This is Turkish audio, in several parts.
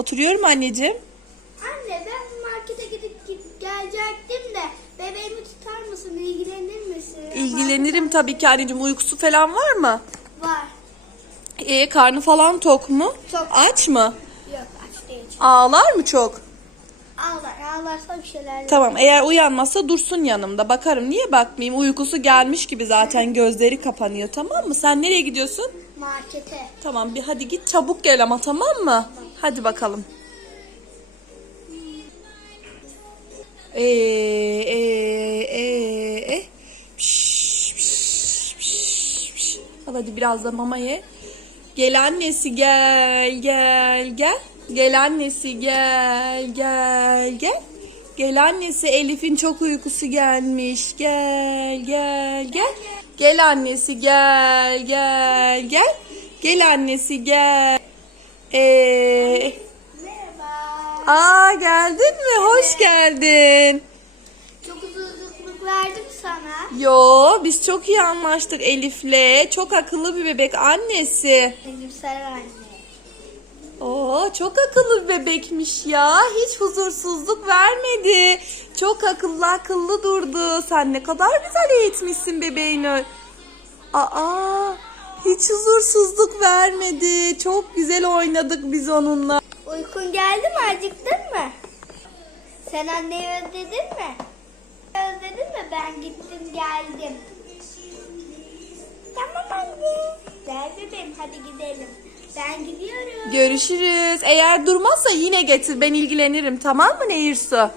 Oturuyorum anneciğim. Anne ben markete gidip gidip gelecektim de bebeğimi tutar mısın? ilgilenir misin? İlgilenirim tabii ki anneciğim. Uykusu falan var mı? Var. E karnı falan tok mu? Tok. Aç mı? Yok aç değil. Ağlar mı çok? Ağlar ağlarsa bir şeyler Tamam eğer uyanmazsa dursun yanımda. Bakarım niye bakmayayım? Uykusu gelmiş gibi zaten gözleri kapanıyor tamam mı? Sen nereye gidiyorsun? Markete. Tamam bir hadi git çabuk gel ama tamam mı? Hadi bakalım. Ee, ee, ee. Piş, piş, piş, piş. Al hadi biraz da mama ye. Gel annesi gel gel gel. Gel annesi gel gel gel. Gel annesi Elif'in çok uykusu gelmiş. Gel gel gel. Gel annesi gel gel gel. Gel annesi gel. Ee, Merhaba. aa geldin mi? Hoş geldin. Çok huzursuzluk verdim sana. Yo biz çok iyi anlaştık Elif'le. Çok akıllı bir bebek annesi. Benim sarı anne. Oo çok akıllı bir bebekmiş ya. Hiç huzursuzluk vermedi. Çok akıllı akıllı durdu. Sen ne kadar güzel eğitmişsin bebeğini. Aa hiç huzursuzluk vermedi. Çok güzel oynadık biz onunla. Uykun geldi mi? Acıktın mı? Sen anneyi özledin mi? Özledin mi? Ben gittim geldim. Tamam anne. Gel bebeğim hadi gidelim. Ben gidiyorum. Görüşürüz. Eğer durmazsa yine getir. Ben ilgilenirim tamam mı Nehir Su?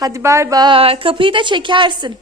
Hadi bay bay. Kapıyı da çekersin.